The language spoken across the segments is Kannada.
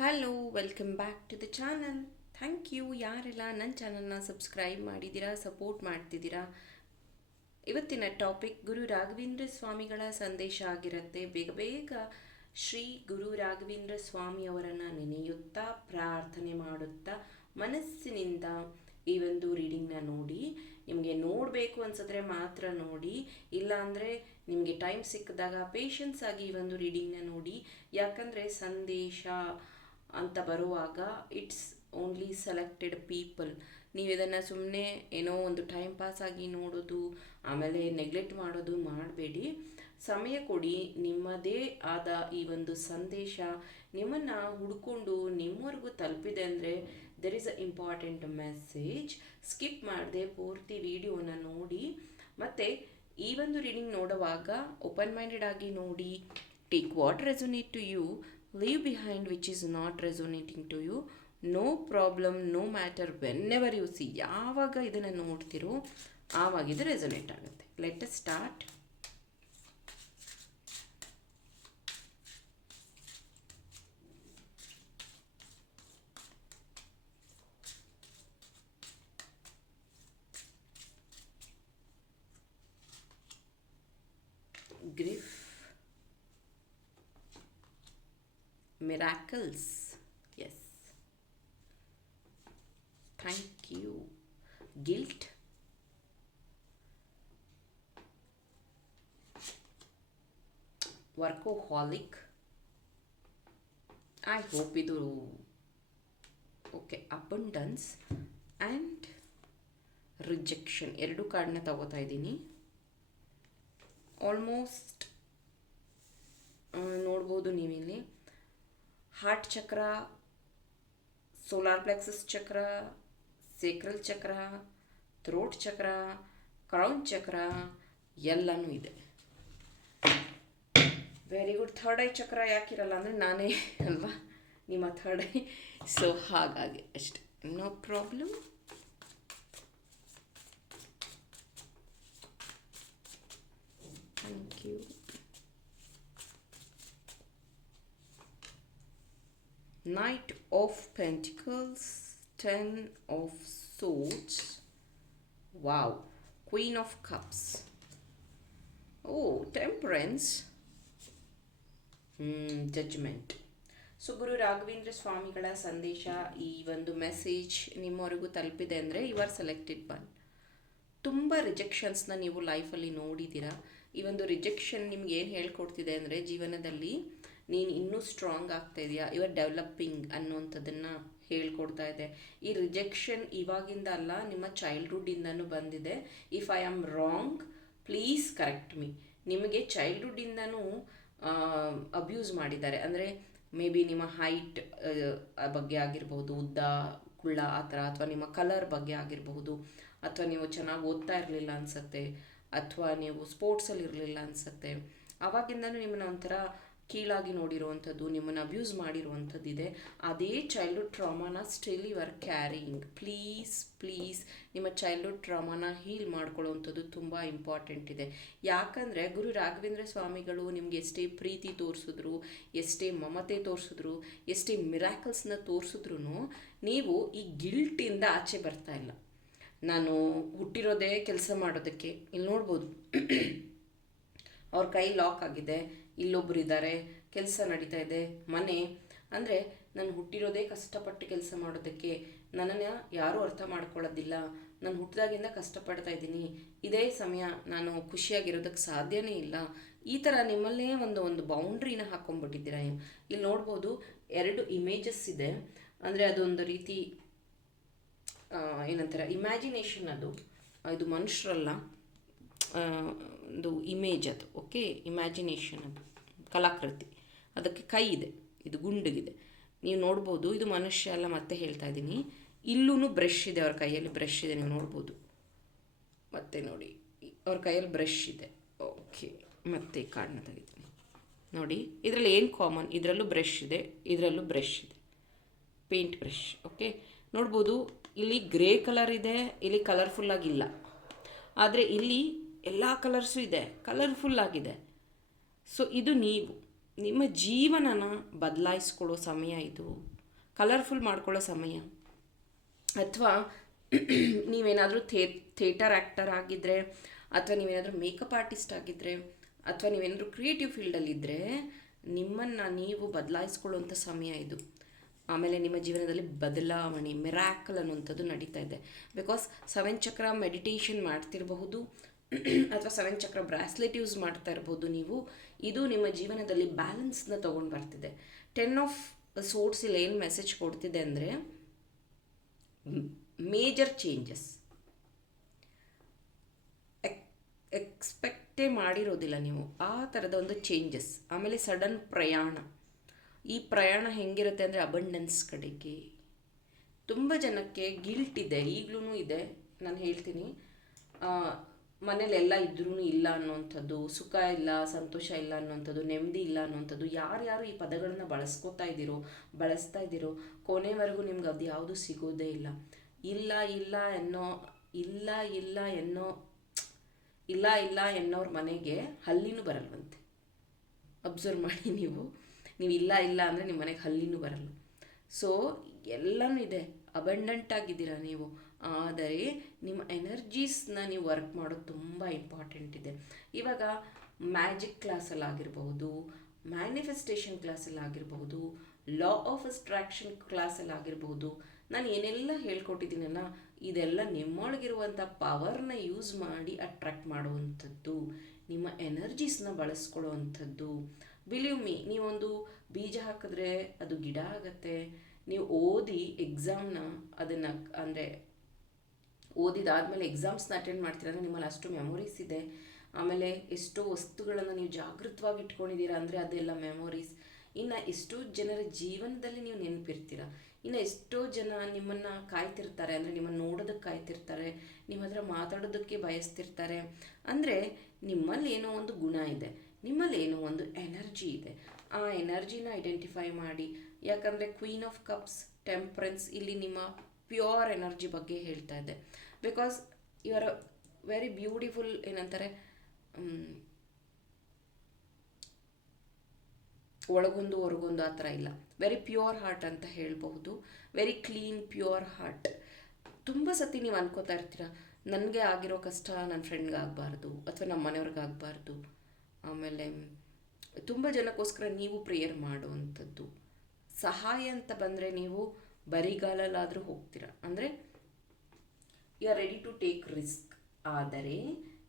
Hello welcome back to the channel thank you ಯಾರೆಲ್ಲ ನನ್ನ ಚಾನಲ್ನ ಸಬ್ಸ್ಕ್ರೈಬ್ ಮಾಡಿದ್ದೀರಾ ಸಪೋರ್ಟ್ ಮಾಡ್ತಿದ್ದೀರಾ? ಇವತ್ತಿನ ಟಾಪಿಕ್ ಗುರು ರಾಘವೇಂದ್ರ ಸ್ವಾಮಿಗಳ ಸಂದೇಶ ಆಗಿರುತ್ತೆ. ಬೇಗ ಬೇಗ ಶ್ರೀ ಗುರು ರಾಘವೇಂದ್ರ ಸ್ವಾಮಿಯವರನ್ನು ನೆನೆಯುತ್ತಾ, ಪ್ರಾರ್ಥನೆ ಮಾಡುತ್ತಾ, ಮನಸ್ಸಿನಿಂದ ಈ ಒಂದು ರೀಡಿಂಗ್ನ ನೋಡಿ, ನಿಮಗೆ ನೋಡಬೇಕು ಅನ್ಸಿದ್ರೆ ಮಾತ್ರ ನೋಡಿ, ಇಲ್ಲಾಂದರೆ ನಿಮಗೆ ಟೈಮ್ ಸಿಕ್ಕಿದಾಗ ಪೇಷನ್ಸ್ ಆಗಿ ಈ ಒಂದು ರೀಡಿಂಗ್ನ ನೋಡಿ. ಯಾಕಂದರೆ ಸಂದೇಶ ಅಂತ ಬರುವಾಗ, ಇಟ್ಸ್ ಓನ್ಲಿ ಸೆಲೆಕ್ಟೆಡ್ ಪೀಪಲ್. ನೀವು ಇದನ್ನು ಸುಮ್ಮನೆ ಏನೋ ಒಂದು ಟೈಮ್ ಪಾಸ್ ಆಗಿ ನೋಡೋದು, ಆಮೇಲೆ ನೆಗ್ಲೆಕ್ಟ್ ಮಾಡೋದು ಮಾಡಬೇಡಿ. ಸಮಯ ಕೊಡಿ, ನಿಮ್ಮದೇ ಆದ ಈ ಒಂದು ಸಂದೇಶ ನಿಮ್ಮನ್ನು ಹುಡ್ಕೊಂಡು ನಿಮ್ಮವರೆಗೂ ತಲುಪಿದೆ ಅಂದರೆ there is a important message skip ಮಾಡದೆ ಪೂರ್ತಿ ವಿಡಿಯೋನ ನೋಡಿ. ಮತ್ತು ಈ ಒಂದು ರೀಡಿಂಗ್ ನೋಡುವಾಗ ಓಪನ್ ಮೈಂಡೆಡ್ ಆಗಿ ನೋಡಿ. Take what resonate to you leave behind which is not resonating to you no problem no matter whenever you see ಯಾವಾಗ ಇದನ್ನು ನೋಡ್ತಿರೋ ಆವಾಗ ಇದು ರೆಸೊನೇಟ್ ಆಗುತ್ತೆ. Let start grief miracles. Yes. Thank you. Guilt. Workaholic I hope ಇದು ಓಕೆ ಅಬಂಡನ್ಸ್ ಆ್ಯಂಡ್ ರಿಜೆಕ್ಷನ್ ಎರಡು ಕಾರ್ಡನ್ನ ತಗೋತಾ ಇದ್ದೀನಿ. ಆಲ್ಮೋಸ್ಟ್ ನೋಡ್ಬೋದು ನೀವಿಲ್ಲಿ. Heart chakra solar plexus chakra sacral chakra throat chakra crown chakra ಎಲ್ಲನೂ ಇದೆ. ವೆರಿ ಗುಡ್ ಥರ್ಡ್ ಐ ಚಕ್ರ ಯಾಕಿರಲ್ಲ ಅಂದರೆ ನಾನೇ ಅಲ್ವಾ? ನಿಮ್ಮ ಥರ್ಡ್ ಐ ಸೊ ಹಾಗಾಗಿ ಅಷ್ಟೆ. No problem Thank you. Knight of Pentacles, Ten of Swords. Wow. Queen of Cups. Oh, Temperance. Judgment so Guru Raghavendra ಸ್ವಾಮಿಗಳ ಸಂದೇಶ ಈ ಒಂದು ಮೆಸೇಜ್ ನಿಮ್ಮವರೆಗೂ ತಲುಪಿದೆ ಅಂದರೆ ಯು ಆರ್ ಸೆಲೆಕ್ಟೆಡ್ ಬನ್ ತುಂಬ ರಿಜೆಕ್ಷನ್ಸ್ನ ನೀವು ಲೈಫಲ್ಲಿ ನೋಡಿದ್ದೀರಾ ಈ ಒಂದು ರಿಜೆಕ್ಷನ್ ನಿಮ್ಗೆ ಏನು ಹೇಳ್ಕೊಡ್ತಿದೆ ಅಂದರೆ ಜೀವನದಲ್ಲಿ ನೀನು ಇನ್ನೂ ಸ್ಟ್ರಾಂಗ್ ಆಗ್ತಾ ಇದೆಯಾ? ಯು ಡೆವಲಪಿಂಗ್ ಅನ್ನುವಂಥದ್ದನ್ನು ಹೇಳ್ಕೊಡ್ತಾ ಇದೆ. ಈ ರಿಜೆಕ್ಷನ್ ಇವಾಗಿಂದ ಅಲ್ಲ, ನಿಮ್ಮ ಚೈಲ್ಡ್ಹುಡ್ಡಿಂದನೂ ಬಂದಿದೆ. If I am wrong please correct me ನಿಮಗೆ ಚೈಲ್ಡ್ಹುಡ್ಡಿಂದನೂ ಅಬ್ಯೂಸ್ ಮಾಡಿದ್ದಾರೆ. ಅಂದರೆ ಮೇ ಬಿ ನಿಮ್ಮ ಹೈಟ್ ಬಗ್ಗೆ ಆಗಿರ್ಬೋದು, ಉದ್ದ, ಕುಳ್ಳ, ಆ ಥರ, ಅಥವಾ ನಿಮ್ಮ ಕಲರ್ ಬಗ್ಗೆ ಆಗಿರಬಹುದು ಅಥವಾ ನೀವು ಚೆನ್ನಾಗಿ ಓದ್ತಾ ಇರಲಿಲ್ಲ ಅನಿಸುತ್ತೆ, ಅಥವಾ ನೀವು ಸ್ಪೋರ್ಟ್ಸಲ್ಲಿ ಇರಲಿಲ್ಲ ಅನಿಸುತ್ತೆ ಆವಾಗಿಂದನೂ ನಿಮ್ಮನ್ನ ಒಂಥರ ಕೀಳಾಗಿ ನೋಡಿರುವಂಥದ್ದು, ನಿಮ್ಮನ್ನು ಅಬ್ಯೂಸ್ ಮಾಡಿರುವಂಥದ್ದಿದೆ. ಅದೇ childhood ಟ್ರಾಮಾನ still you are carrying please please ನಿಮ್ಮ ಚೈಲ್ಡ್ಹುಡ್ ಟ್ರಾಮಾನ ಹೀಲ್ ಮಾಡ್ಕೊಳ್ಳೋವಂಥದ್ದು ತುಂಬ ಇಂಪಾರ್ಟೆಂಟ್ ಇದೆ. ಯಾಕಂದರೆ ಗುರು ರಾಘವೇಂದ್ರ ಸ್ವಾಮಿಗಳು ನಿಮಗೆ ಎಷ್ಟೇ ಪ್ರೀತಿ ತೋರಿಸಿದ್ರು, ಎಷ್ಟೇ ಮಮತೆ ತೋರಿಸಿದ್ರು, ಎಷ್ಟೇ ಮಿರಾಕಲ್ಸ್ನ ತೋರಿಸಿದ್ರು ನೀವು ಈ ಗಿಲ್ಟಿಂದ ಆಚೆ ಬರ್ತಾ ಇಲ್ಲ. ನಾನು ಹುಟ್ಟಿರೋದೇ ಕೆಲಸ ಮಾಡೋದಕ್ಕೆ. ಇಲ್ಲಿ ನೋಡ್ಬೋದು, ಅವ್ರ ಕೈ ಲಾಕ್ ಆಗಿದೆ. ಇಲ್ಲೊಬ್ರು ಇದ್ದಾರೆ ಕೆಲಸ ನಡೀತಾ ಇದೆ, ಮನೆ. ಅಂದರೆ ನಾನು ಹುಟ್ಟಿರೋದೇ ಕಷ್ಟಪಟ್ಟು ಕೆಲಸ ಮಾಡೋದಕ್ಕೆ. ನನ್ನನ್ನು ಯಾರೂ ಅರ್ಥ ಮಾಡ್ಕೊಳ್ಳೋದಿಲ್ಲ. ನಾನು ಹುಟ್ಟಿದಾಗಿಂದ ಕಷ್ಟಪಡ್ತಾ ಇದ್ದೀನಿ. ಇದೇ ಸಮಯ ನಾನು ಖುಷಿಯಾಗಿರೋದಕ್ಕೆ ಸಾಧ್ಯನೇ ಇಲ್ಲ. ಈ ಥರ ನಿಮ್ಮಲ್ಲೇ ಒಂದು ಒಂದು ಬೌಂಡ್ರಿನ ಹಾಕ್ಕೊಂಡ್ಬಿಟ್ಟಿದ್ದೀರಾ ನೀವು ಇಲ್ಲಿ ನೋಡ್ಬೋದು ಎರಡು ಇಮೇಜಸ್ ಇದೆ. ಅಂದರೆ ಅದೊಂದು ರೀತಿ ಏನಂತಾರೆ ಇಮ್ಯಾಜಿನೇಷನ್ ಅದು. ಇದು ಮನುಷ್ಯರಲ್ಲ ಒಂದು ಇಮೇಜ್ ಅದು ಓಕೆ ಇಮ್ಯಾಜಿನೇಷನ್ ಅದು. ಕಲಾಕೃತಿ. ಅದಕ್ಕೆ ಕೈ ಇದೆ, ಇದು ಗುಂಡಿಗಿದೆ. ನೀವು ನೋಡ್ಬೋದು, ಇದು ಮನುಷ್ಯ ಅಲ್ಲ ಮತ್ತೆ ಹೇಳ್ತಾ ಇದ್ದೀನಿ. ಇಲ್ಲೂ ಬ್ರಷ್ ಇದೆ ಅವ್ರ ಕೈಯಲ್ಲಿ ಬ್ರಷ್ ಇದೆ, ನೀವು ನೋಡ್ಬೋದು. ಮತ್ತೆ ನೋಡಿ, ಅವ್ರ ಕೈಯಲ್ಲಿ ಬ್ರಷ್ ಇದೆ. ಓಕೆ ಮತ್ತೆ ಕಾಡನ್ನ ನೋಡಿ, ಇದರಲ್ಲಿ ಏನು ಕಾಮನ್ ಇದರಲ್ಲೂ ಬ್ರಷ್ ಇದೆ, ಇದರಲ್ಲೂ ಬ್ರಷ್ ಇದೆ. ಪೇಂಟ್ ಬ್ರಷ್ ಓಕೆ ನೋಡ್ಬೋದು, ಇಲ್ಲಿ ಗ್ರೇ ಕಲರ್ ಇದೆ, ಇಲ್ಲಿ ಕಲರ್ಫುಲ್ಲಾಗಿಲ್ಲ ಆದರೆ ಇಲ್ಲಿ ಎಲ್ಲ ಕಲರ್ಸು ಇದೆ ಕಲರ್ಫುಲ್ ಆಗಿದೆ. ಸೊ ಇದು ನೀವು. ನಿಮ್ಮ ಜೀವನನ ಬದಲಾಯಿಸ್ಕೊಳ್ಳೋ ಸಮಯ ಇದು. ಕಲರ್ಫುಲ್ ಮಾಡ್ಕೊಳ್ಳೋ ಸಮಯ. ಅಥವಾ ನೀವೇನಾದರೂ ಥೇ, ಥಿಯೇಟರ್ ಆ್ಯಕ್ಟರ್ ಆಗಿದ್ದರೆ ಅಥವಾ ನೀವೇನಾದರೂ ಮೇಕಪ್ ಆರ್ಟಿಸ್ಟ್ ಆಗಿದ್ದರೆ ಅಥವಾ ನೀವೇನಾದರೂ ಕ್ರಿಯೇಟಿವ್ ಫೀಲ್ಡಲ್ಲಿದ್ದರೆ ನಿಮ್ಮನ್ನು ನೀವು ಬದಲಾಯಿಸ್ಕೊಳ್ಳುವಂಥ ಸಮಯ ಇದು. ಆಮೇಲೆ ನಿಮ್ಮ ಜೀವನದಲ್ಲಿ ಬದಲಾವಣೆ, ಮೆರಾಕಲ್ ಅನ್ನುವಂಥದ್ದು ನಡೀತಾ ಇದೆ. ಬಿಕಾಸ್ ಸವೆನ್ ಚಕ್ರ ಮೆಡಿಟೇಷನ್ ಮಾಡ್ತಿರಬಹುದು ಅಥವಾ ಸೆವೆನ್ ಚಕ್ರ ಬ್ರಾಸ್ಲೆಟ್ ಯೂಸ್ ಮಾಡ್ತಾ ಇರ್ಬೋದು ನೀವು. ಇದು ನಿಮ್ಮ ಜೀವನದಲ್ಲಿ ಬ್ಯಾಲೆನ್ಸ್ನ ತೊಗೊಂಡು ಬರ್ತಿದೆ. ಟೆನ್ ಆಫ್ ಸೋರ್ಸ್ ಇಲ್ಲಿ ಏನು ಮೆಸೇಜ್ ಕೊಡ್ತಿದೆ ಅಂದರೆ ಮೇಜರ್ ಚೇಂಜಸ್ ಎಕ್ಸ್ಪೆಕ್ಟೇ ಮಾಡಿರೋದಿಲ್ಲ ನೀವು. ಆ ಥರದ ಒಂದು ಚೇಂಜಸ್ ಆಮೇಲೆ ಸಡನ್ ಪ್ರಯಾಣ. ಈ ಪ್ರಯಾಣ ಹೆಂಗಿರುತ್ತೆ ಅಂದರೆ ಅಬಂಡೆನ್ಸ್ ಕಡೆಗೆ. ತುಂಬ ಜನಕ್ಕೆ ಗಿಲ್ಟ್ ಇದೆ ಈಗಲೂ ಇದೆ. ನಾನು ಹೇಳ್ತೀನಿ. ಮನೇಲೆಲ್ಲ ಇದ್ರೂ ಇಲ್ಲ ಅನ್ನುವಂಥದ್ದು, ಸುಖ ಇಲ್ಲ, ಸಂತೋಷ ಇಲ್ಲ ಅನ್ನೋವಂಥದ್ದು, ನೆಮ್ಮದಿ ಇಲ್ಲ ಅನ್ನುವಂಥದ್ದು, ಯಾರ್ಯಾರು ಈ ಪದಗಳನ್ನು ಬಳಸ್ಕೋತಾ ಇದ್ದೀರೋ, ಬಳಸ್ತಾ ಇದ್ದೀರೋ, ಕೊನೆವರೆಗೂ ನಿಮ್ಗೆ ಅದು ಯಾವುದು ಸಿಗೋದೇ ಇಲ್ಲ. ಇಲ್ಲ ಇಲ್ಲ ಎನ್ನೋ ಇಲ್ಲ ಇಲ್ಲ ಎನ್ನೋ ಇಲ್ಲ ಇಲ್ಲ ಎನ್ನೋರ ಮನೆಗೆ ಹಲ್ಲಿನೂ ಬರಲ್ವಂತೆ. ಅಬ್ಸರ್ವ್ ಮಾಡಿ ನೀವು. ನೀವು ಇಲ್ಲ ಇಲ್ಲ ಅಂದರೆ ನಿಮ್ಮ ಮನೆಗೆ ಹಲ್ಲಿನೂ ಬರಲ್ಲ. ಸೊ ಎಲ್ಲನೂ ಇದೆ. ಅಬಂಡೆಂಟ್ ಆಗಿದ್ದೀರಾ ನೀವು? ಆದರೆ ನಿಮ್ಮ ಎನರ್ಜೀಸ್ನ ನೀವು ವರ್ಕ್ ಮಾಡೋದು ತುಂಬ ಇಂಪಾರ್ಟೆಂಟ್ ಇದೆ. ಇವಾಗ ಮ್ಯಾಜಿಕ್ ಕ್ಲಾಸಲ್ಲಿ ಆಗಿರಬಹುದು ಮ್ಯಾನಿಫೆಸ್ಟೇಷನ್ ಕ್ಲಾಸಲ್ಲಿ ಆಗಿರಬಹುದು ಲಾ ಆಫ್ ಅಸ್ಟ್ರಾಕ್ಷನ್ ಕ್ಲಾಸಲ್ಲಿ ಆಗಿರಬಹುದು, ನಾನು ಏನೆಲ್ಲ ಹೇಳ್ಕೊಟ್ಟಿದ್ದೀನಲ್ಲ, ಇದೆಲ್ಲ ನಿಮ್ಮೊಳಗಿರುವಂಥ ಪವರ್ನ ಯೂಸ್ ಮಾಡಿ ಅಟ್ರಾಕ್ಟ್ ಮಾಡುವಂಥದ್ದು, ನಿಮ್ಮ ಎನರ್ಜೀಸ್ನ ಬಳಸ್ಕೊಳ್ಳುವಂಥದ್ದು. ಬಿಲೀವ್ ಮೀ ನೀವೊಂದು ಬೀಜ ಹಾಕಿದ್ರೆ ಅದು ಗಿಡ ಆಗತ್ತೆ ನೀವು ಓದಿ ಎಕ್ಸಾಮ್ನ ಅದನ್ನು ಅಂದರೆ ಓದಿದಾದಮೇಲೆ ಎಕ್ಸಾಮ್ಸ್ನ ಅಟೆಂಡ್ ಮಾಡ್ತೀರ ಅಂದರೆ ನಿಮ್ಮಲ್ಲಿ ಅಷ್ಟು ಮೆಮೊರೀಸ್ ಇದೆ. ಆಮೇಲೆ ಎಷ್ಟೋ ವಸ್ತುಗಳನ್ನು ನೀವು ಜಾಗೃತವಾಗಿ ಇಟ್ಕೊಂಡಿದ್ದೀರಾ ಅಂದರೆ ಅದೆಲ್ಲ ಮೆಮೊರೀಸ್ ಇನ್ನು ಎಷ್ಟೋ ಜನರ ಜೀವನದಲ್ಲಿ ನೀವು ನೆನಪಿರ್ತೀರ. ಇನ್ನು ಎಷ್ಟೋ ಜನ ನಿಮ್ಮನ್ನು ಕಾಯ್ತಿರ್ತಾರೆ ಅಂದರೆ ನಿಮ್ಮನ್ನು ನೋಡೋದಕ್ಕೆ ಕಾಯ್ತಿರ್ತಾರೆ, ನಿಮ್ಮ ಹತ್ರ ಮಾತಾಡೋದಕ್ಕೆ ಬಯಸ್ತಿರ್ತಾರೆ. ಅಂದರೆ ನಿಮ್ಮಲ್ಲಿ ಏನೋ ಒಂದು ಗುಣ ಇದೆ, ನಿಮ್ಮಲ್ಲಿ ಏನೋ ಒಂದು ಎನರ್ಜಿ ಇದೆ. ಆ ಎನರ್ಜಿನ ಐಡೆಂಟಿಫೈ ಮಾಡಿ ಯಾಕಂದರೆ ಕ್ವೀನ್ ಆಫ್ ಕಪ್ಸ್ ಟೆಂಪ್ರೆನ್ಸ್ ಇಲ್ಲಿ ನಿಮ್ಮ ಪ್ಯೂರ್ ಎನರ್ಜಿ ಬಗ್ಗೆ ಹೇಳ್ತಾ ಇದೆ because you are very beautiful ಏನಂತಾರೆ ಒಳಗೊಂದು ಹೊರಗೊಂದು ಆ ಥರ ಇಲ್ಲ. ವೆರಿ ಪ್ಯೂರ್ ಹಾರ್ಟ್ ಅಂತ ಹೇಳಬಹುದು. ವೆರಿ ಕ್ಲೀನ್ ಪ್ಯೂರ್ ಹಾರ್ಟ್ ತುಂಬ ಸತಿ ನೀವು ಅನ್ಕೋತಾ ಇರ್ತೀರ, ನನಗೆ ಆಗಿರೋ ಕಷ್ಟ ನನ್ನ ಫ್ರೆಂಡ್ಗೆ ಆಗಬಾರ್ದು ಅಥವಾ ನಮ್ಮ ಮನೆಯವ್ರಿಗೆ ಆಗಬಾರ್ದು. ಆಮೇಲೆ ತುಂಬ ಜನಕ್ಕೋಸ್ಕರ ನೀವು ಪ್ರೇಯರ್ ಮಾಡುವಂಥದ್ದು. ಸಹಾಯ ಅಂತ ಬಂದರೆ ನೀವು ಬರಿಗಾಲಲ್ಲಾದರೂ ಹೋಗ್ತೀರ. ಅಂದರೆ you are ready to take risk ಆದರೆ,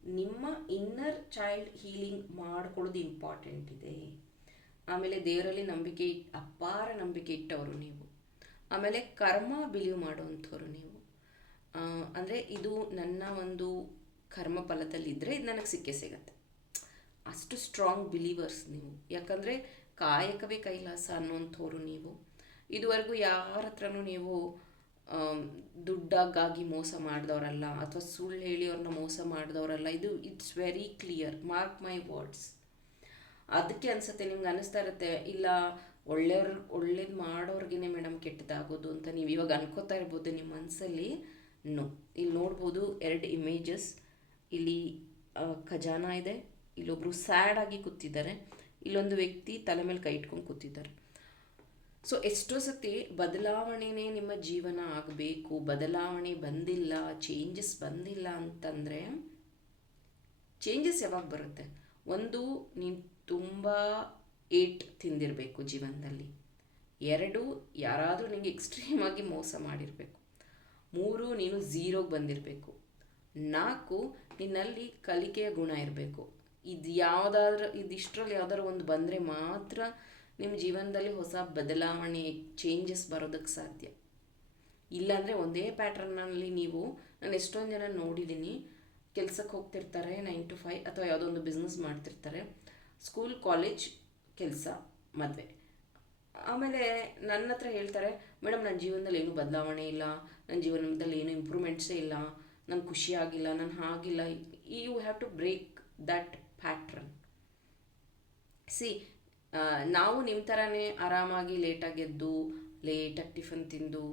ನಿಮ್ಮ ಇನ್ನರ್ ಚೈಲ್ಡ್ ಹೀಲಿಂಗ್ ಮಾಡ್ಕೊಳ್ಳೋದು ಇಂಪಾರ್ಟೆಂಟ್ ಇದೆ. ಆಮೇಲೆ ದೇವರಲ್ಲಿ ನಂಬಿಕೆ ಅಪಾರ ನಂಬಿಕೆ ಇಟ್ಟವರು ನೀವು. ಆಮೇಲೆ ಕರ್ಮ ಬಿಲೀವ್ ಮಾಡುವಂಥವ್ರು ನೀವು. ಅಂದರೆ ಇದು ನನ್ನ ಒಂದು ಕರ್ಮ ಫಲದಲ್ಲಿದ್ದರೆ ಇದು ನನಗೆ ಸಿಕ್ಕೇ ಸಿಗತ್ತೆ. ಅಷ್ಟು ಸ್ಟ್ರಾಂಗ್ ಬಿಲೀವರ್ಸ್ ನೀವು. ಯಾಕಂದರೆ ಕಾಯಕವೇ ಕೈಲಾಸ ಅನ್ನುವಂಥವ್ರು ನೀವು. ಇದುವರೆಗೂ ಯಾರ ಹತ್ರನೂ ನೀವು ದುಡ್ಡಾಗಾಗಿ ಮೋಸ ಮಾಡಿದವರಲ್ಲ ಅಥವಾ ಸುಳ್ಳು ಹೇಳಿ ಅವ್ರನ್ನ ಮೋಸ ಮಾಡಿದವರಲ್ಲ, ಇದು it's very clear mark my words ಅದಕ್ಕೆ ಅನಿಸುತ್ತೆ, ನಿಮ್ಗೆ ಅನಿಸ್ತಾ ಇರುತ್ತೆ, ಇಲ್ಲ, ಒಳ್ಳೆಯವ್ರ, ಒಳ್ಳೇದು ಮಾಡೋರ್ಗೇ ಮೇಡಮ್ ಕೆಟ್ಟದಾಗೋದು ಅಂತ ನೀವು ಇವಾಗ ಅನ್ಕೋತಾ ಇರ್ಬೋದು ನಿಮ್ಮ ಮನಸ್ಸಲ್ಲಿ ನೋ ಇಲ್ಲಿ ನೋಡ್ಬೋದು ಎರಡು ಇಮೇಜಸ್ ಇಲ್ಲಿ ಖಜಾನ ಇದೆ. ಇಲ್ಲೊಬ್ರು ಸ್ಯಾಡ್ ಆಗಿ ಕೂತಿದ್ದಾರೆ. ಇಲ್ಲೊಂದು ವ್ಯಕ್ತಿ ತಲೆ ಮೇಲೆ ಕೈ ಇಟ್ಕೊಂಡು ಕೂತಿದ್ದಾರೆ. ಸೊ ಎಷ್ಟೋ ಸತಿ ಬದಲಾವಣೆನೇ ನಿಮ್ಮ ಜೀವನ ಆಗಬೇಕು, ಬದಲಾವಣೆ ಬಂದಿಲ್ಲ ಚೇಂಜಸ್ ಬಂದಿಲ್ಲ ಅಂತಂದರೆ ಚೇಂಜಸ್ ಯಾವಾಗ ಬರುತ್ತೆ? ಒಂದು, ನೀನು ತುಂಬ ಏಟ್ ತಿಂದಿರಬೇಕು ಜೀವನದಲ್ಲಿ. ಎರಡು, ಯಾರಾದರೂ ನಿಮಗೆ ಎಕ್ಸ್ಟ್ರೀಮ್ ಆಗಿ ಮೋಸ ಮಾಡಿರಬೇಕು. ಮೂರು, ನೀನು ಝೀರೋಗೆ ಬಂದಿರಬೇಕು. ನಾಲ್ಕು, ನಿನ್ನಲ್ಲಿ ಕಲಿಕೆಯ ಗುಣ ಇರಬೇಕು. ಇದು ಯಾವುದಾದ್ರೂ ಇದಿಷ್ಟರಲ್ಲಿ ಯಾವ್ದಾದ್ರು ಒಂದು ಬಂದರೆ ಮಾತ್ರ ನಿಮ್ಮ ಜೀವನದಲ್ಲಿ ಹೊಸ ಬದಲಾವಣೆ ಚೇಂಜಸ್ ಬರೋದಕ್ಕೆ ಸಾಧ್ಯ. ಇಲ್ಲಾಂದರೆ ಒಂದೇ ಪ್ಯಾಟ್ರನ್ನಲ್ಲಿ ನೀವು ನಾನು ಎಷ್ಟೊಂದು ಜನ ನೋಡಿದ್ದೀನಿ ಕೆಲಸಕ್ಕೆ ಹೋಗ್ತಿರ್ತಾರೆ ನೈನ್ ಟು ಫೈವ್ ಅಥವಾ ಯಾವುದೋ ಒಂದು ಬಿಸ್ನೆಸ್ ಮಾಡ್ತಿರ್ತಾರೆ ಸ್ಕೂಲ್ ಕಾಲೇಜ್ ಕೆಲಸ, ಮದುವೆ. ಆಮೇಲೆ ನನ್ನ ಹತ್ರ ಹೇಳ್ತಾರೆ, ಮೇಡಮ್ ನನ್ನ ಜೀವನದಲ್ಲಿ ಏನೂ ಬದಲಾವಣೆ ಇಲ್ಲ ನನ್ನ ಜೀವನದಲ್ಲಿ ಏನೂ ಇಂಪ್ರೂವ್ಮೆಂಟ್ಸೇ ಇಲ್ಲ, ನಾನು ಖುಷಿಯಾಗಿಲ್ಲ ನಾನು ಹಾಗಿಲ್ಲ you have to break that pattern see ನಾವು ನಿಮ್ಮ ಥರನೇ ಆರಾಮಾಗಿ ಲೇಟಾಗಿ ಎದ್ದು ಲೇಟಾಗಿ ಟಿಫನ್ ತಿಂದು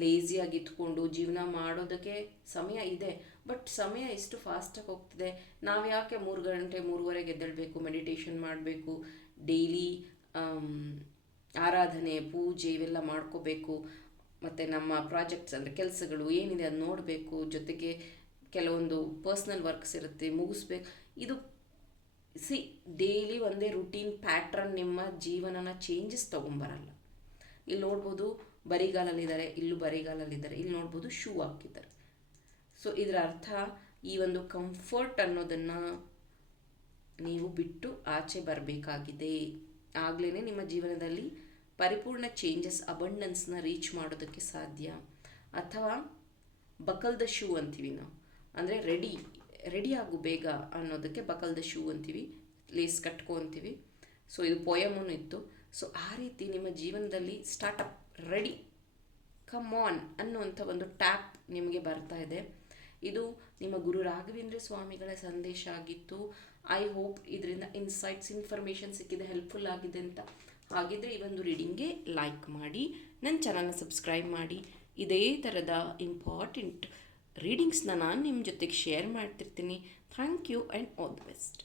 ಲೇಸಿಯಾಗಿ ಇದ್ಕೊಂಡು ಜೀವನ ಮಾಡೋದಕ್ಕೆ ಸಮಯ ಇದೆ. ಬಟ್ ಸಮಯ ಎಷ್ಟು ಫಾಸ್ಟಾಗಿ ಹೋಗ್ತಿದೆ. ನಾವು ಯಾಕೆ ಮೂರು ಗಂಟೆ, ಮೂರುವರೆಗೆ ಎದ್ದೇಳಬೇಕು ಮೆಡಿಟೇಷನ್ ಮಾಡಬೇಕು ಡೈಲಿ ಆರಾಧನೆ, ಪೂಜೆ ಇವೆಲ್ಲ ಮಾಡ್ಕೋಬೇಕು, ಮತ್ತು ನಮ್ಮ ಪ್ರಾಜೆಕ್ಟ್ಸ್ ಅಂದರೆ ಕೆಲಸಗಳು ಏನಿದೆ ಅದು ನೋಡಬೇಕು, ಜೊತೆಗೆ ಕೆಲವೊಂದು ಪರ್ಸ್ನಲ್ ವರ್ಕ್ಸ್ ಇರುತ್ತೆ, ಮುಗಿಸ್ಬೇಕು. ಇದು ಸಿ ಡೈಲಿ ಒಂದೇ ರುಟೀನ್ ಪ್ಯಾಟ್ರನ್ ನಿಮ್ಮ ಜೀವನನ ಚೇಂಜಸ್ ತೊಗೊಂಬರಲ್ಲ. ಇಲ್ಲಿ ನೋಡ್ಬೋದು ಬರಿಗಾಲಲ್ಲಿದ್ದಾರೆ, ಇಲ್ಲೂ ಬರಿಗಾಲಲ್ಲಿದ್ದಾರೆ, ಇಲ್ಲಿ ನೋಡ್ಬೋದು ಶೂ ಹಾಕಿದ್ದಾರೆ. ಸೊ ಇದರ ಅರ್ಥ ಈ ಒಂದು ಕಂಫರ್ಟ್ ಅನ್ನೋದನ್ನು ನೀವು ಬಿಟ್ಟು ಆಚೆ ಬರಬೇಕಾಗಿದೆ. ಆಗಲೇ ನಿಮ್ಮ ಜೀವನದಲ್ಲಿ ಪರಿಪೂರ್ಣ ಚೇಂಜಸ್ ಅಬಂಡೆನ್ಸ್ನ ರೀಚ್ ಮಾಡೋದಕ್ಕೆ ಸಾಧ್ಯ. ಅಥವಾ ಬಕಲ್ದ ಶೂ ಅಂತೀವಿ ನಾವು. ಅಂದರೆ ರೆಡಿ ರೆಡಿ ಆಗು ಬೇಗ ಅನ್ನೋದಕ್ಕೆ ಬಕಲ್ದ ಶೂ ಅಂತೀವಿ ಲೇಸ್ ಕಟ್ಕೊ ಅಂತೀವಿ. ಸೊ ಇದು ಪೊಯಮೂ ಇತ್ತು. ಸೊ ಆ ರೀತಿ ನಿಮ್ಮ ಜೀವನದಲ್ಲಿ ಸ್ಟಾರ್ಟಪ್ ರೆಡಿ ಕಮ್ ಆನ್ ಅನ್ನುವಂಥ ಒಂದು ಟ್ಯಾಪ್ ನಿಮಗೆ ಬರ್ತಾ ಇದೆ. ಇದು ನಿಮ್ಮ ಗುರು ರಾಘವೇಂದ್ರ ಸ್ವಾಮಿಗಳ ಸಂದೇಶ ಆಗಿತ್ತು. ಐ ಹೋಪ್ ಇದರಿಂದ ಇನ್ಸೈಟ್ಸ್ ಇನ್ಫಾರ್ಮೇಷನ್ ಸಿಕ್ಕಿದೆ ಹೆಲ್ಪ್ಫುಲ್ ಆಗಿದೆ ಅಂತ. ಹಾಗಿದ್ರೆ ಈ ಒಂದು ರೀಡಿಂಗ್ಗೆ ಲೈಕ್ ಮಾಡಿ, ನನ್ನ ಚಾನಲ್ನ ಸಬ್ಸ್ಕ್ರೈಬ್ ಮಾಡಿ. ಇದೇ ಥರದ ಇಂಪಾರ್ಟೆಂಟ್ ರೀಡಿಂಗ್ಸ್ನ ನಾನು ನಿಮ್ಮ ಜೊತೆಗೆ ಶೇರ್ ಮಾಡ್ತಿರ್ತೀನಿ. Thank you and all the best